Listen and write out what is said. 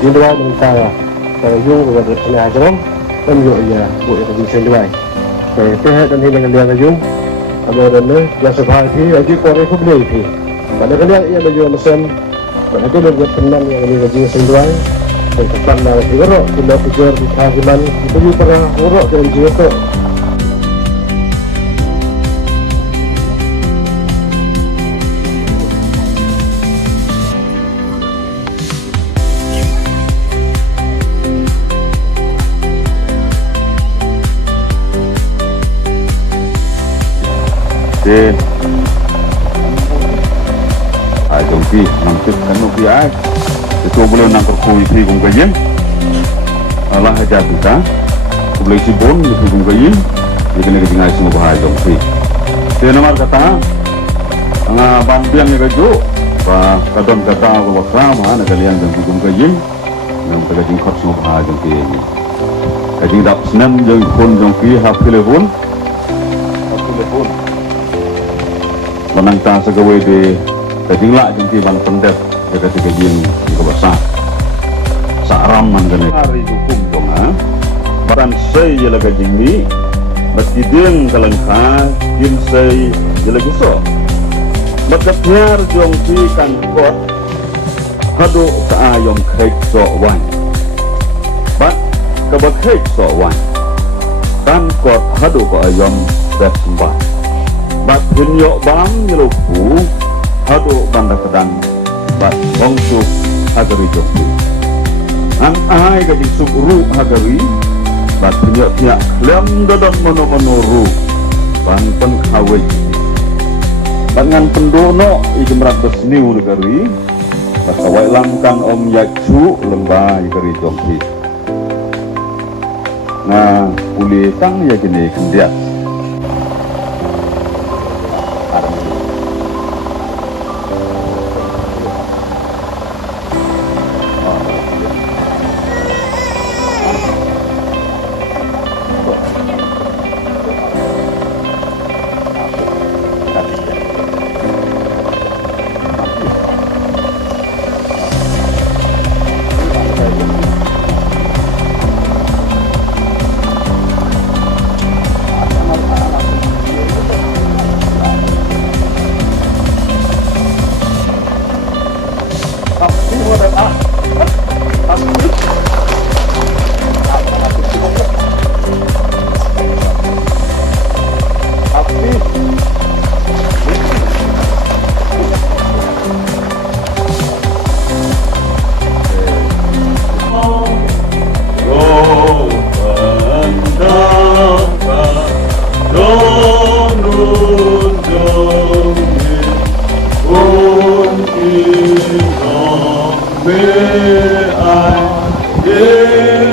Jin dua mentara kalau yung buat pengajaran kan yo ya buat yang sen dua teh dan ini dengan dia yung ada dan ya sebagai aja korek kubli itu pada kali ya ada juga mesin dan itu buat tenang yang ini lagi sen dua dan tekan dari kiro tidak tujuan di kajian itu juga pernah urut dan juga trên ai trong khi nằm trước cánh nông phi ai thì tôi belum nang terkui thì cũng cái gì Allah aja kita cũng lấy si bon thì cũng cái gì thì cái này cái ngay semua bahaya trong khi thì nomor kata nga ban biang ni kaju và kadon kata của bác sao mà là kalian dan cũng cái gì nam cái gì khóc semua bahaya trong khi cái gì đập senam trong phone trong khi hap telepon menang segawai di kajingla jengki ban pendep ya ketika jing di kebasa saram mangane hari hukum dong ha baran sei jela kajing ni batideng kalangka jin sei jela guso bakatnyar jong fi kan kot hadu ka ayom khaik so wan bat kabak khaik so wan kan kot hadu ko ayom dak sembah bat punyok bang nyelupu hadu banda kedang bat bongsu hagari joki ang ai gaji sukru hagari bat punyok tiak lem dodon mono ru ban pen kawai bat ngan pendono iki merak besniu negari bat kawai lamkan om yaksu lembah negari joki nah uli tang ya gini kendiat May I